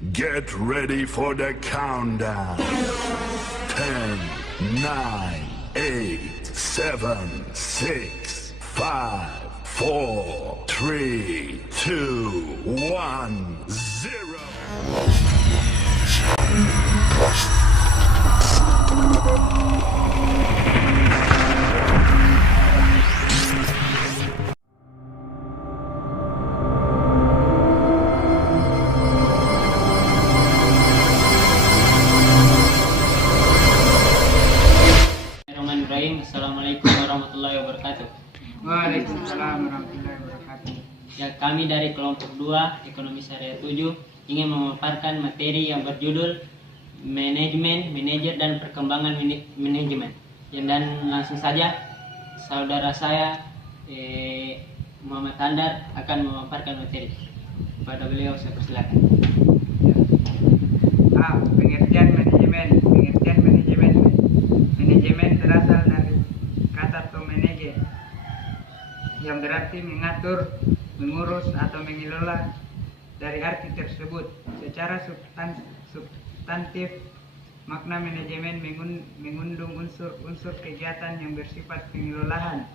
Get ready for the countdown. 10, 9, 8, 7, 6, 5, 4, 3, 2, 1, 0. Assalamualaikum warahmatullahi wabarakatuh. Waalaikumsalam warahmatullahi wabarakatuh. Ya, kami dari kelompok 2 Ekonomi Syariah 7 ingin memaparkan materi yang berjudul Manajemen, Manajer dan Perkembangan Manajemen. Dan langsung saja saudara saya Muhammad Tandar akan memaparkan materi. Kepada beliau saya persilakan. Pengertian manajemen. Manajemen berasal dari kata to manage, yang berarti mengatur, mengurus atau mengelola. Dari arti tersebut, secara substantif, makna manajemen mengundung unsur-unsur kegiatan yang bersifat pengelolaan.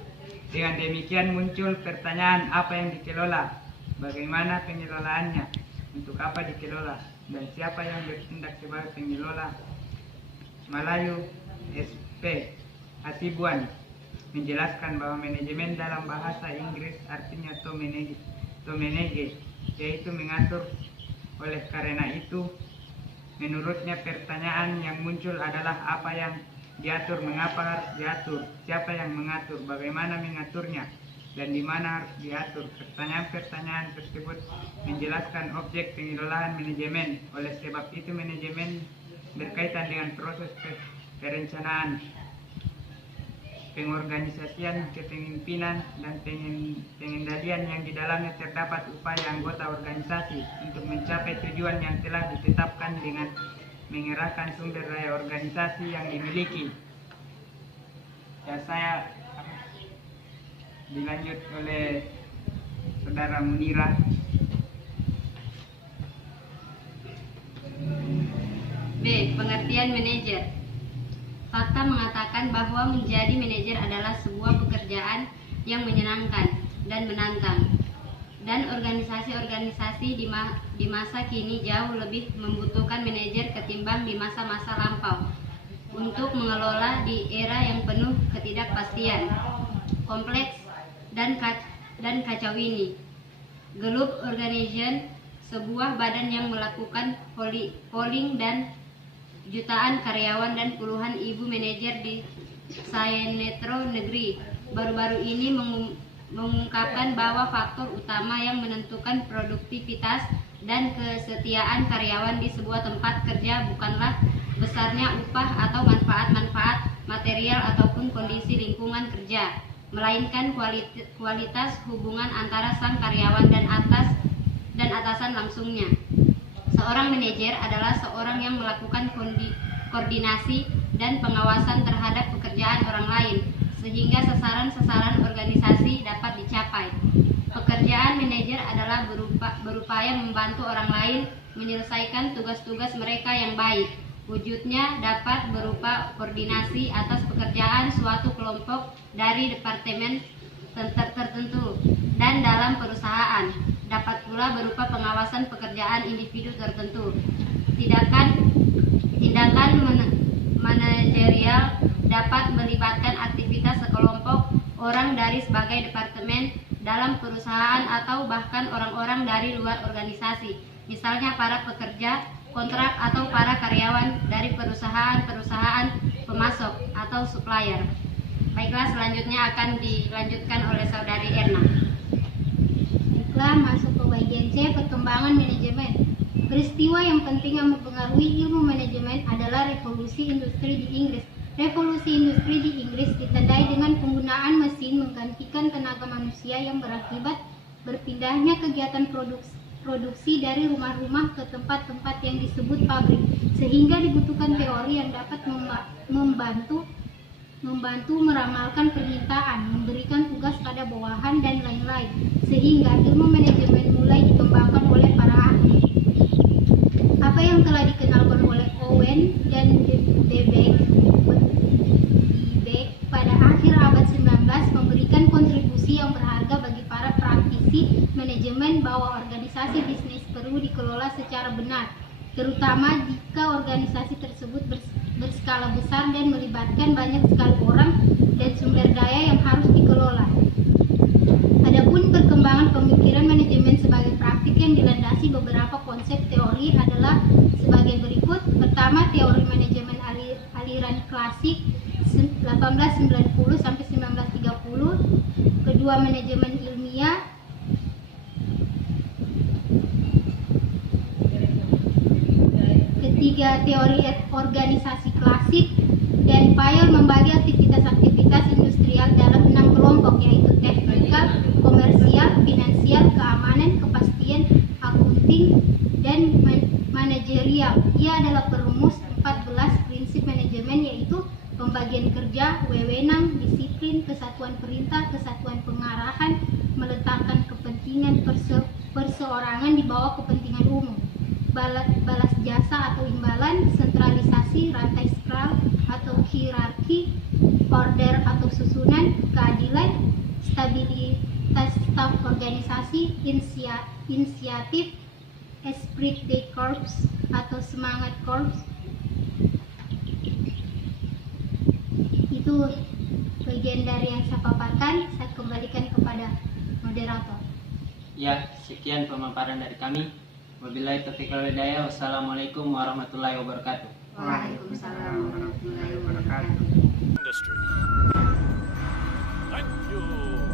Dengan demikian muncul pertanyaan, apa yang dikelola, bagaimana pengelolaannya, untuk apa dikelola, dan siapa yang bertindak sebagai pengelola. Malayu SP Hasibuan menjelaskan bahwa manajemen dalam bahasa Inggris artinya to manage, yaitu mengatur. Oleh karena itu, menurutnya pertanyaan yang muncul adalah apa yang diatur, mengapa harus diatur, siapa yang mengatur, bagaimana mengaturnya, dan di mana harus diatur. Pertanyaan-pertanyaan tersebut menjelaskan objek pengelolaan manajemen. Oleh sebab itu, manajemen berkaitan dengan proses perencanaan, pengorganisasian, kepemimpinan, dan pengendalian yang di dalamnya terdapat upaya anggota organisasi untuk mencapai tujuan yang telah ditetapkan dengan mengerahkan sumber daya organisasi yang dimiliki. Ya, saya dilanjut oleh Saudara Munira. B. Pengertian manajer. Fakta mengatakan bahwa menjadi manajer adalah sebuah pekerjaan yang menyenangkan dan menantang. Dan organisasi-organisasi di masa kini jauh lebih membutuhkan manajer ketimbang di masa-masa lampau untuk mengelola di era yang penuh ketidakpastian, kompleks, dan kacau ini. Group Organization, sebuah badan yang melakukan polling dan jutaan karyawan dan puluhan ibu manajer di Sayenetro negeri baru-baru ini mengungkapkan bahwa faktor utama yang menentukan produktivitas dan kesetiaan karyawan di sebuah tempat kerja bukanlah besarnya upah atau manfaat-manfaat material ataupun kondisi lingkungan kerja, melainkan kualitas hubungan antara sang karyawan dan atasan langsungnya. Seorang manajer adalah seorang yang melakukan koordinasi dan pengawasan terhadap pekerjaan orang lain, sehingga sasaran-sasaran organisasi dapat dicapai. Pekerjaan manajer adalah berupaya membantu orang lain menyelesaikan tugas-tugas mereka yang baik. Wujudnya dapat berupa koordinasi atas pekerjaan suatu kelompok dari departemen tertentu dan dalam perusahaan. Dapat pula berupa pengawasan pekerjaan individu tertentu. Tindakan manajerial dapat melibatkan aktivitas sekelompok orang dari sebagai departemen dalam perusahaan atau bahkan orang-orang dari luar organisasi, misalnya para pekerja kontrak atau para karyawan dari perusahaan-perusahaan pemasok atau supplier. Baiklah, selanjutnya akan dilanjutkan oleh Saudari Erna. Masuk ke bagian C, perkembangan manajemen. Peristiwa yang penting yang mempengaruhi ilmu manajemen adalah revolusi industri di Inggris. Revolusi industri di Inggris ditandai dengan penggunaan mesin menggantikan tenaga manusia yang berakibat berpindahnya kegiatan produksi dari rumah-rumah ke tempat-tempat yang disebut pabrik, sehingga dibutuhkan teori yang dapat membantu meramalkan permintaan, memberikan tugas pada bawahan, dan lain-lain, sehingga ilmu manajemen mulai dikembangkan oleh para ahli. dikelola secara benar, terutama jika organisasi tersebut berskala besar dan melibatkan banyak sekali orang dan sumber daya yang harus dikelola. Adapun perkembangan pemikiran manajemen sebagai praktik yang dilandasi beberapa konsep teori adalah sebagai berikut. Pertama, teori manajemen aliran klasik 1890 sampai 1930. Kedua, manajemen ilmiah. Ketiga, teori organisasi klasik. Dan Fayol membagi aktivitas-aktivitas industrial dalam 6 kelompok, yaitu teknikal, komersial, finansial, keamanan, kepastian, akunting, dan manajerial. Ia adalah perumus 14 prinsip manajemen, yaitu pembagian kerja, wewenang, disiplin, kesatuan perintah, kesatuan pengarahan, meletakkan kepentingan perseorangan di bawah kepentingan umum, balas jasa atau imbalan, sentralisasi, rantai skral atau hierarki, order atau susunan, keadilan, stabilitas staf organisasi, inisiatif, esprit de corps atau semangat korps. Itu bagian dari yang saya paparkan. Saya kembalikan kepada moderator. Ya, sekian pemaparan dari kami. Wabillahi taufiq wal hidayah. Wassalamualaikum warahmatullahi wabarakatuh. Waalaikumsalam warahmatullahi wabarakatuh. Industry. Thank you.